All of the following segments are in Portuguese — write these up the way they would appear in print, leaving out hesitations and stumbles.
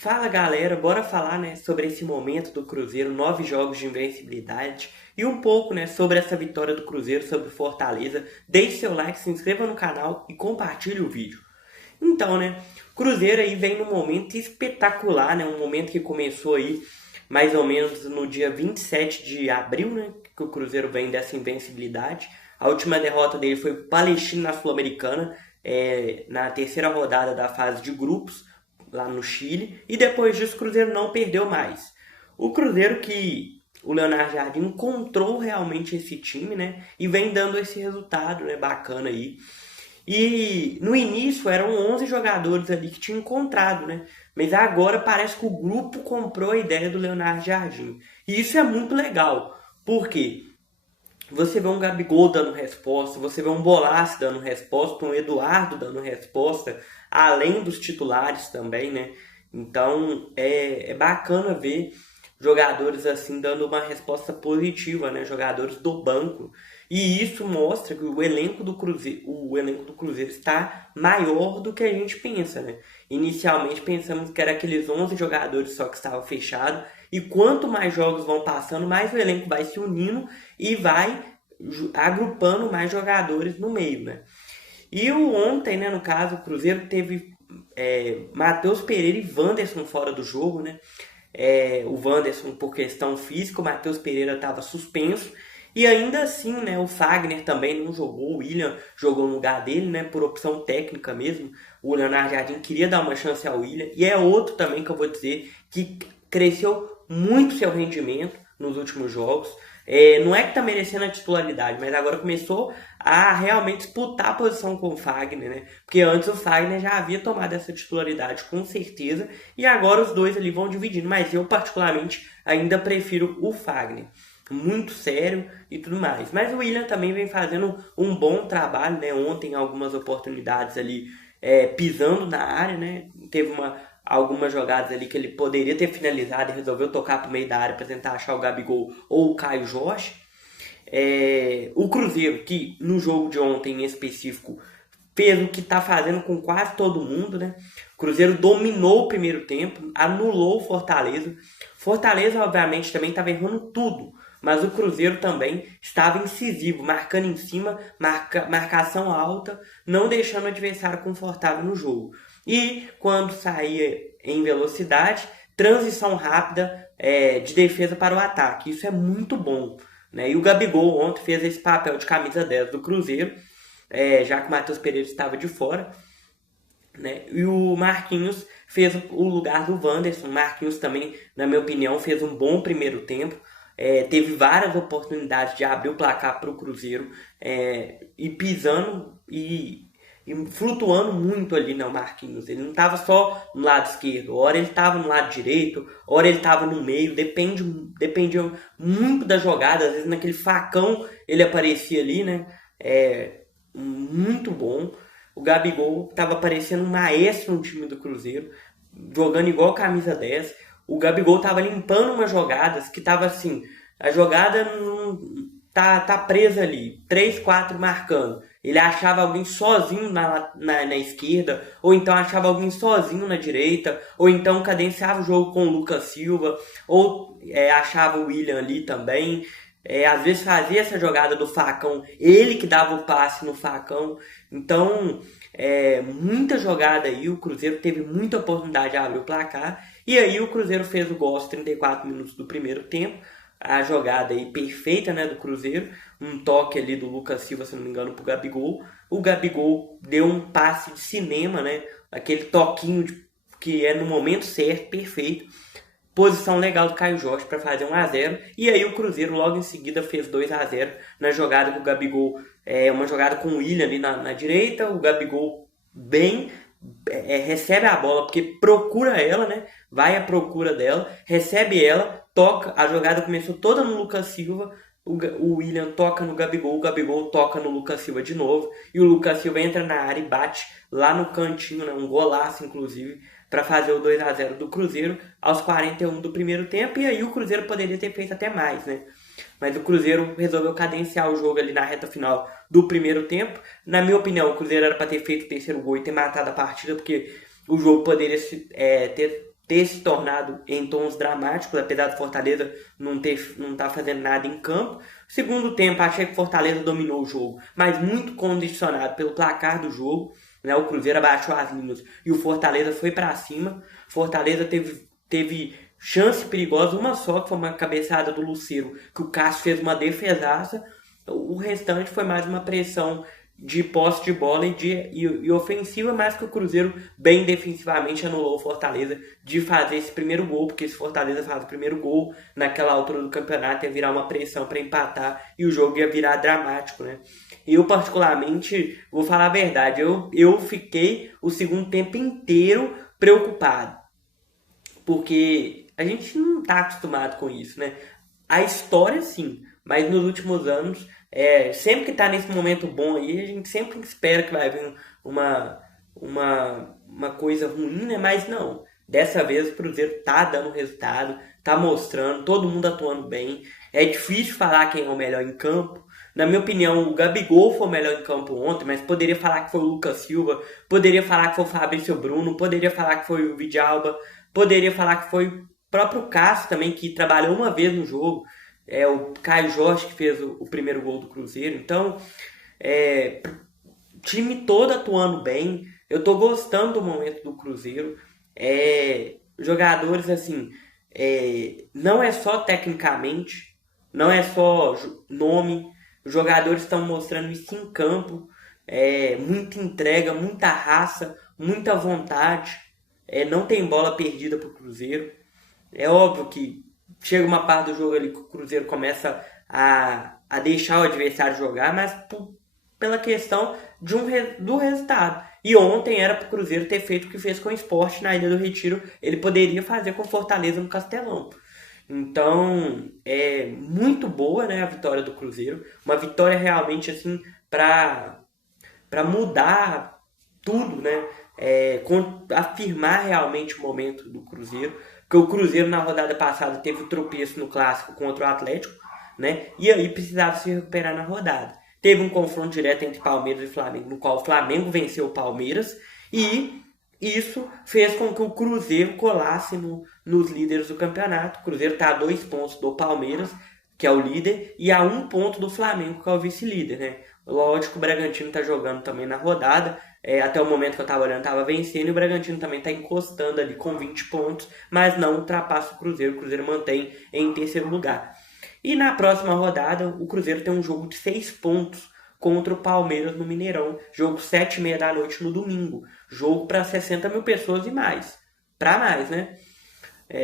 Fala galera, bora falar, né, sobre esse momento do Cruzeiro, 9 jogos de invencibilidade e um pouco, né, sobre essa vitória do Cruzeiro sobre o Fortaleza. Deixe seu like, se inscreva no canal e compartilhe o vídeo. Então, né, o Cruzeiro aí vem num momento espetacular, né, um momento que começou aí mais ou menos no dia 27 de abril, né, que o Cruzeiro vem dessa invencibilidade. A última derrota dele foi o Palestino na Sul-Americana, na terceira rodada da fase de grupos, lá no Chile, e depois disso o Cruzeiro não perdeu mais. O Cruzeiro que o Leonardo Jardim encontrou realmente esse time, né, e vem dando esse resultado, né, bacana aí. E no início eram 11 jogadores ali que tinham encontrado, né? Mas agora parece que o grupo comprou a ideia do Leonardo Jardim. E isso é muito legal. Por quê? Você vê um Gabigol dando resposta, você vê um Bolasie dando resposta, um Eduardo dando resposta, além dos titulares também, né? Então é bacana ver jogadores assim dando uma resposta positiva, né? Jogadores do banco. E isso mostra que o elenco do Cruzeiro está maior do que a gente pensa, né? Inicialmente pensamos que era aqueles 11 jogadores só que estavam fechados, e quanto mais jogos vão passando, mais o elenco vai se unindo e vai agrupando mais jogadores no meio, né? E ontem, né, no caso, o Cruzeiro teve Matheus Pereira e Wanderson fora do jogo, né? O Wanderson por questão física, o Matheus Pereira estava suspenso. E ainda assim, né, o Fagner também não jogou, o William jogou no lugar dele, né, por opção técnica mesmo. O Leonardo Jardim queria dar uma chance ao William. E é outro também que eu vou dizer que cresceu muito seu rendimento nos últimos jogos. Não é que tá merecendo a titularidade, mas agora começou a realmente disputar a posição com o Fagner, né? Porque antes o Fagner já havia tomado essa titularidade com certeza, e agora os dois ali vão dividindo, mas eu particularmente ainda prefiro o Fagner. Muito sério e tudo mais. Mas o William também vem fazendo um bom trabalho, né? Ontem algumas oportunidades ali pisando na área, né? Teve algumas jogadas ali que ele poderia ter finalizado e resolveu tocar para o meio da área para tentar achar o Gabigol ou o Caio Jorge. O Cruzeiro, que no jogo de ontem em específico fez o que está fazendo com quase todo mundo, né? O Cruzeiro dominou o primeiro tempo, anulou o Fortaleza. Fortaleza, obviamente, também estava errando tudo, mas o Cruzeiro também estava incisivo, marcando em cima, marcação alta, não deixando o adversário confortável no jogo. E quando saía em velocidade, transição rápida de defesa para o ataque. Isso é muito bom, né? E o Gabigol ontem fez esse papel de camisa 10 do Cruzeiro, já que o Matheus Pereira estava de fora, né? E o Marquinhos fez o lugar do Wanderson. O Marquinhos também, na minha opinião, fez um bom primeiro tempo. Teve várias oportunidades de abrir o placar para o Cruzeiro, e pisando e flutuando muito ali, né, o Marquinhos. Ele não estava só no lado esquerdo, hora ele estava no lado direito, hora ele estava no meio, dependia muito da jogada. Às vezes naquele facão ele aparecia ali, né? Muito bom. O Gabigol estava parecendo um maestro no time do Cruzeiro, jogando igual camisa 10. O Gabigol estava limpando umas jogadas que tava assim, a jogada não tá presa ali, 3, 4 marcando. Ele achava alguém sozinho na esquerda, ou então achava alguém sozinho na direita, ou então cadenciava o jogo com o Lucas Silva, ou achava o William ali também. Às vezes fazia essa jogada do facão, ele que dava o passe no facão. Então, muita jogada aí, o Cruzeiro teve muita oportunidade de abrir o placar. E aí o Cruzeiro fez o gol aos 34 minutos do primeiro tempo. A jogada aí perfeita, né, do Cruzeiro. Um toque ali do Lucas Silva, se não me engano, pro Gabigol. O Gabigol deu um passe de cinema, né? Aquele toquinho que é no momento certo, perfeito. Posição legal do Caio Jorge para fazer 1-0. E aí o Cruzeiro logo em seguida fez 2-0 na jogada com o Gabigol. Uma jogada com o William ali na direita. O Gabigol bem recebe a bola porque procura ela, né? Vai à procura dela, recebe ela, toca. A jogada começou toda no Lucas Silva. O William toca no Gabigol, o Gabigol toca no Lucas Silva de novo, e o Lucas Silva entra na área e bate lá no cantinho, né? Um golaço inclusive, para fazer o 2-0 do Cruzeiro aos 41 do primeiro tempo. E aí o Cruzeiro poderia ter feito até mais, né? Mas o Cruzeiro resolveu cadenciar o jogo ali na reta final do primeiro tempo. Na minha opinião, o Cruzeiro era para ter feito o terceiro gol e ter matado a partida, porque o jogo poderia ter ter se tornado em tons dramáticos, apesar do Fortaleza não tá fazendo nada em campo. Segundo tempo, achei que o Fortaleza dominou o jogo, mas muito condicionado pelo placar do jogo, né? O Cruzeiro abaixou as linhas e o Fortaleza foi para cima. Fortaleza teve chance perigosa, uma só, que foi uma cabeçada do Lucero, que o Cássio fez uma defesaça. O restante foi mais uma pressão de posse de bola e ofensiva, mas que o Cruzeiro bem defensivamente anulou o Fortaleza de fazer esse primeiro gol, porque se o Fortaleza faz o primeiro gol naquela altura do campeonato ia virar uma pressão para empatar e o jogo ia virar dramático, né? Eu particularmente, vou falar a verdade, eu fiquei o segundo tempo inteiro preocupado, porque a gente não está acostumado com isso, né? A história sim, mas nos últimos anos, sempre que está nesse momento bom aí, a gente sempre espera que vai vir uma coisa ruim, né? Mas não. Dessa vez o Cruzeiro tá dando resultado, tá mostrando, todo mundo atuando bem. É difícil falar quem é o melhor em campo. Na minha opinião, o Gabigol foi o melhor em campo ontem, mas poderia falar que foi o Lucas Silva, poderia falar que foi o Fabrício Bruno, poderia falar que foi o Vidalba, poderia falar que foi o próprio Cássio também, que trabalhou uma vez no jogo. É o Caio Jorge que fez o primeiro gol do Cruzeiro. Então, time todo atuando bem. Eu tô gostando do momento do Cruzeiro. Jogadores assim, não é só tecnicamente, não é só nome. Os jogadores estão mostrando isso em campo. Muita entrega, muita raça, muita vontade. Não tem bola perdida pro Cruzeiro. É óbvio que chega uma parte do jogo ali que o Cruzeiro começa a deixar o adversário jogar, mas pela questão do resultado. E ontem era para o Cruzeiro ter feito o que fez com o Sport na Ilha do Retiro. Ele poderia fazer com o Fortaleza no Castelão. Então, é muito boa, né, a vitória do Cruzeiro. Uma vitória realmente assim para mudar tudo, né? Afirmar realmente o momento do Cruzeiro. Porque o Cruzeiro na rodada passada teve o tropeço no Clássico contra o Atlético, né? E aí precisava se recuperar na rodada. Teve um confronto direto entre Palmeiras e Flamengo, no qual o Flamengo venceu o Palmeiras, e isso fez com que o Cruzeiro colasse nos líderes do campeonato. O Cruzeiro está a 2 pontos do Palmeiras, que é o líder, e a 1 ponto do Flamengo, que é o vice-líder, né? Lógico que o Bragantino está jogando também na rodada. Até o momento que eu estava olhando, estava vencendo, e o Bragantino também está encostando ali com 20 pontos, mas não ultrapassa o Cruzeiro. O Cruzeiro mantém em terceiro lugar. E na próxima rodada, o Cruzeiro tem um jogo de 6 pontos contra o Palmeiras no Mineirão. Jogo 7h30 da noite no domingo. Jogo para 60 mil pessoas e mais. Para mais, né?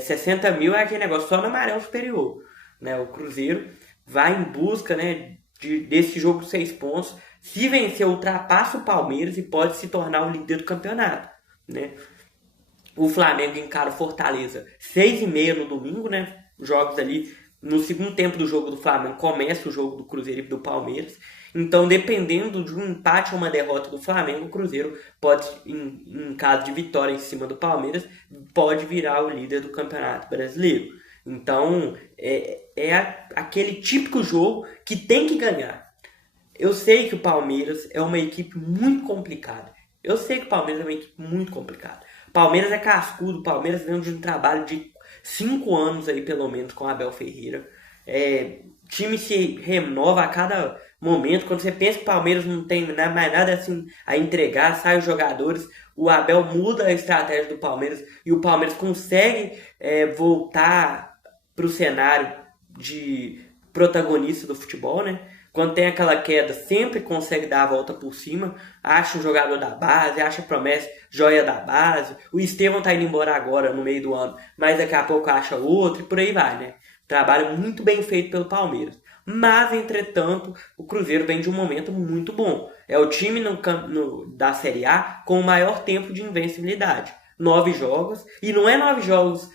60 mil é aquele negócio só no Maré Superior. Né? O Cruzeiro vai em busca, né, desse jogo de 6 pontos. Se vencer, ultrapassa o Palmeiras e pode se tornar o líder do campeonato. Né? O Flamengo encara o Fortaleza 6h30 no domingo, né? Jogos ali. No segundo tempo do jogo do Flamengo começa o jogo do Cruzeiro e do Palmeiras. Então, dependendo de um empate ou uma derrota do Flamengo, o Cruzeiro pode, em caso de vitória em cima do Palmeiras, pode virar o líder do Campeonato Brasileiro. Então, aquele típico jogo que tem que ganhar. Eu sei que o Palmeiras é uma equipe muito complicada. Palmeiras é cascudo, o Palmeiras vem de um trabalho de 5 anos aí, pelo menos, com o Abel Ferreira. Time se renova a cada momento. Quando você pensa que o Palmeiras não tem mais nada assim a entregar, saem os jogadores, o Abel muda a estratégia do Palmeiras e o Palmeiras consegue voltar para o cenário de protagonista do futebol, né? Quando tem aquela queda, sempre consegue dar a volta por cima. Acha um jogador da base, acha promessa, joia da base. O Estevão tá indo embora agora, no meio do ano, mas daqui a pouco acha outro e por aí vai, né? Trabalho muito bem feito pelo Palmeiras. Mas, entretanto, o Cruzeiro vem de um momento muito bom. É o time da Série A com o maior tempo de invencibilidade. 9 jogos. E não é 9 jogos,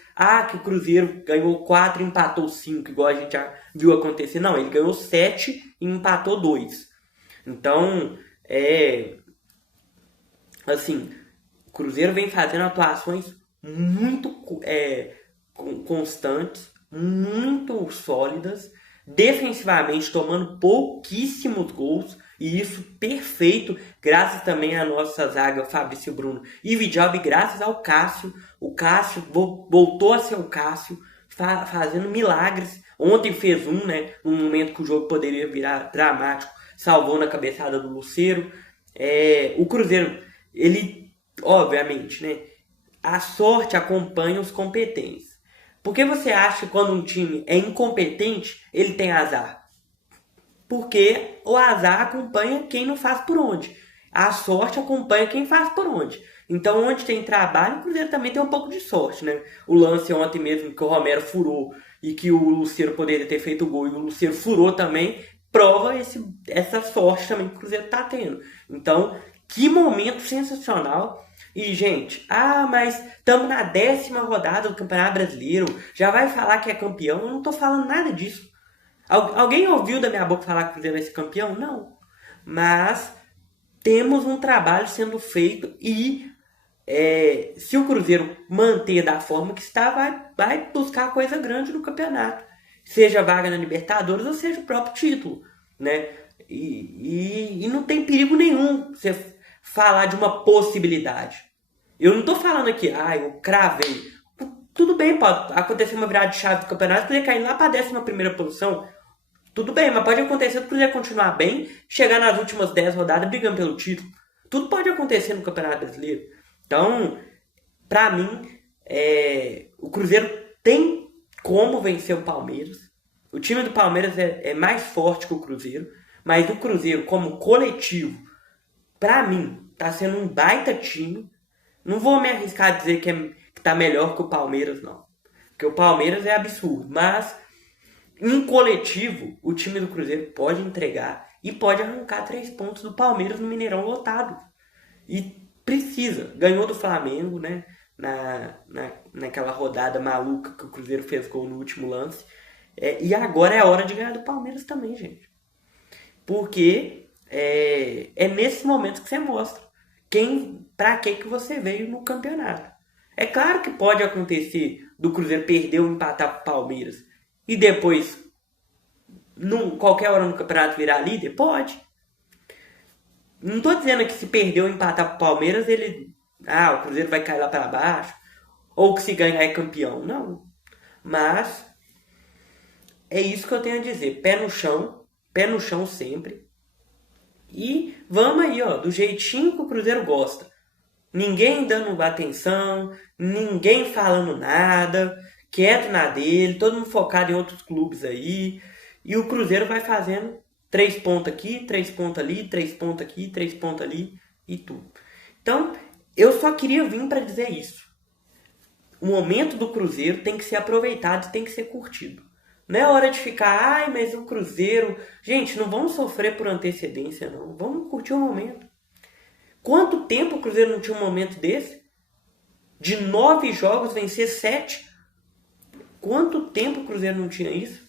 que o Cruzeiro ganhou 4 e empatou 5, igual a gente já viu acontecer. Não, ele ganhou 7 e empatou 2. Então, assim, o Cruzeiro vem fazendo atuações muito constantes, muito sólidas, defensivamente tomando pouquíssimos gols. E isso perfeito, graças também à nossa zaga Fabrício Bruno e Vidal, graças ao Cássio. O Cássio voltou a ser o Cássio, fazendo milagres. Ontem fez um, né? Num momento que o jogo poderia virar dramático, salvou na cabeçada do Lucero. O Cruzeiro, ele, obviamente, né? A sorte acompanha os competentes. Por que você acha que quando um time é incompetente, ele tem azar? Porque o azar acompanha quem não faz por onde. A sorte acompanha quem faz por onde. Então, onde tem trabalho, o Cruzeiro também tem um pouco de sorte, né? O lance ontem mesmo que o Romero furou e que o Lucero poderia ter feito o gol e o Lucero furou também, prova essa sorte também que o Cruzeiro tá tendo. Então, que momento sensacional. E, gente, mas estamos na 10ª rodada do Campeonato Brasileiro. Já vai falar que é campeão? Eu não tô falando nada disso. Alguém ouviu da minha boca falar que o Cruzeiro vai ser campeão? Não. Mas temos um trabalho sendo feito e se o Cruzeiro manter da forma que está, vai buscar coisa grande no campeonato. Seja vaga na Libertadores ou seja o próprio título. Né? E não tem perigo nenhum você falar de uma possibilidade. Eu não estou falando aqui, eu cravei. Tudo bem, pode acontecer uma virada de chave do campeonato, Cruzeiro cair lá para a 11ª posição. Tudo bem, mas pode acontecer o Cruzeiro continuar bem, chegar nas últimas 10 rodadas brigando pelo título. Tudo pode acontecer no Campeonato Brasileiro. Então, pra mim, o Cruzeiro tem como vencer o Palmeiras. O time do Palmeiras é mais forte que o Cruzeiro, mas o Cruzeiro, como coletivo, pra mim, tá sendo um baita time. Não vou me arriscar a dizer que tá melhor que o Palmeiras, não. Porque o Palmeiras é absurdo, mas em coletivo, o time do Cruzeiro pode entregar e pode arrancar 3 pontos do Palmeiras no Mineirão lotado. E precisa. Ganhou do Flamengo, né? Naquela rodada maluca que o Cruzeiro fez gol no último lance. E agora é a hora de ganhar do Palmeiras também, gente. Porque é nesse momento que você mostra pra que você veio no campeonato. É claro que pode acontecer do Cruzeiro perder ou empatar pro Palmeiras e depois, qualquer hora no campeonato virar líder? Pode. Não tô dizendo que se perder ou empatar pro Palmeiras, o Cruzeiro vai cair lá para baixo. Ou que se ganhar é campeão. Não. Mas é isso que eu tenho a dizer. Pé no chão sempre. E vamos aí, do jeitinho que o Cruzeiro gosta. Ninguém dando atenção, ninguém falando nada, quieto na dele, todo mundo focado em outros clubes aí. E o Cruzeiro vai fazendo 3 pontos aqui, 3 pontos ali, 3 pontos aqui, 3 pontos ali e tudo. Então, eu só queria vir para dizer isso. O momento do Cruzeiro tem que ser aproveitado e tem que ser curtido. Não é hora de ficar, mas o Cruzeiro... Gente, não vamos sofrer por antecedência, não. Vamos curtir o momento. Quanto tempo o Cruzeiro não tinha um momento desse? De 9 jogos, vencer 7. Quanto tempo o Cruzeiro não tinha isso?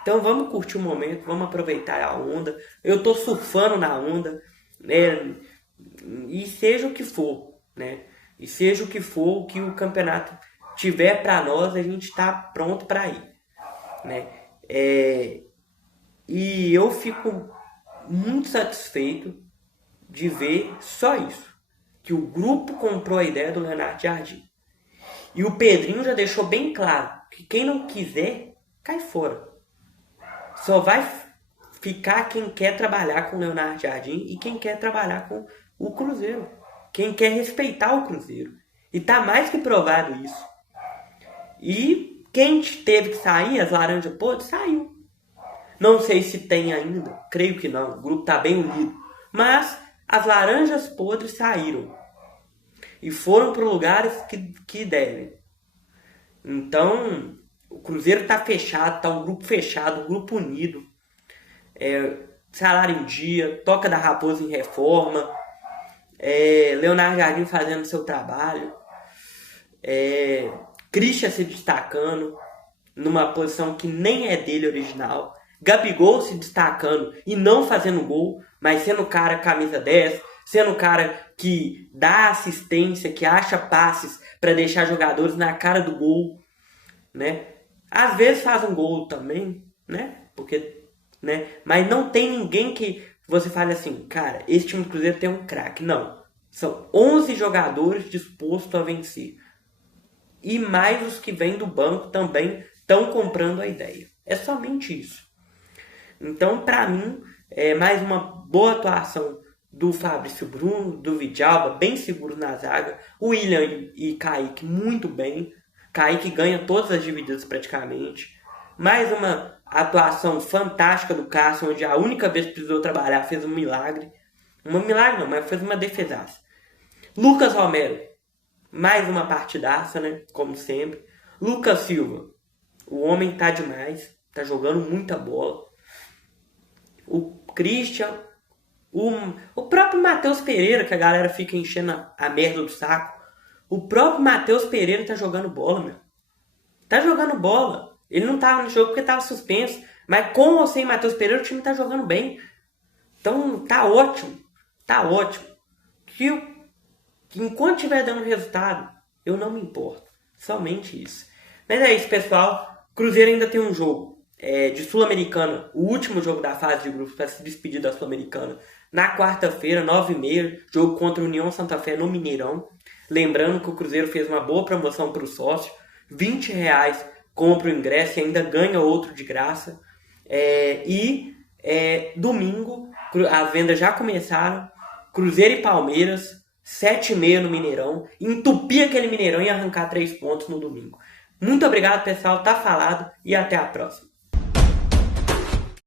Então vamos curtir o momento, vamos aproveitar a onda. Eu tô surfando na onda, né? E seja o que for, né? E seja o que for, o que o campeonato tiver para nós, a gente tá pronto para ir, né? E eu fico muito satisfeito de ver só isso. Que o grupo comprou a ideia do Leonardo Jardim. E o Pedrinho já deixou bem claro que quem não quiser, cai fora. Só vai ficar quem quer trabalhar com o Leonardo Jardim e quem quer trabalhar com o Cruzeiro. Quem quer respeitar o Cruzeiro. E tá mais que provado isso. E quem teve que sair, as laranjas podres, saiu. Não sei se tem ainda, creio que não. O grupo tá bem unido. Mas as laranjas podres saíram. E foram para lugares que devem. Então, o Cruzeiro tá fechado, tá um grupo fechado, um grupo unido. Salário em dia, Toca da Raposa em reforma. Leonardo Jardim fazendo seu trabalho. Christian se destacando numa posição que nem é dele original. Gabigol se destacando e não fazendo gol, mas sendo o cara camisa 10, sendo o cara que dá assistência, que acha passes para deixar jogadores na cara do gol, né? Às vezes faz um gol também, né? Porque, né? Mas não tem ninguém que você fale assim, cara, esse time do Cruzeiro tem um craque. Não. São 11 jogadores dispostos a vencer. E mais os que vêm do banco também estão comprando a ideia. É somente isso. Então, para mim, é mais uma boa atuação do Fabrício Bruno, do Vidalba, bem seguro na zaga. O William e Kaique muito bem. Kaique ganha todas as divididas praticamente. Mais uma atuação fantástica do Cássio, onde a única vez que precisou trabalhar fez um milagre. Um milagre não, mas fez uma defesaça. Lucas Romero, mais uma partidaça, né? Como sempre. Lucas Silva, o homem tá demais, tá jogando muita bola. O Christian, o próprio Matheus Pereira, que a galera fica enchendo a merda do saco. O próprio Matheus Pereira tá jogando bola, meu. Tá jogando bola. Ele não tava no jogo porque tava suspenso. Mas com ou sem Matheus Pereira, o time tá jogando bem. Então tá ótimo. Tá ótimo. Que enquanto estiver dando resultado, eu não me importo. Somente isso. Mas é isso, pessoal. Cruzeiro ainda tem um jogo de Sul-Americana. O último jogo da fase de grupos para se despedir da Sul-Americana. Na quarta-feira, 9h30. Jogo contra o União Santa Fé no Mineirão. Lembrando que o Cruzeiro fez uma boa promoção para o sócio. R$20 compra o ingresso e ainda ganha outro de graça. Domingo, as vendas já começaram. Cruzeiro e Palmeiras, 7h30 no Mineirão. Entupir aquele Mineirão e arrancar 3 pontos no domingo. Muito obrigado, pessoal. Tá falado e até a próxima.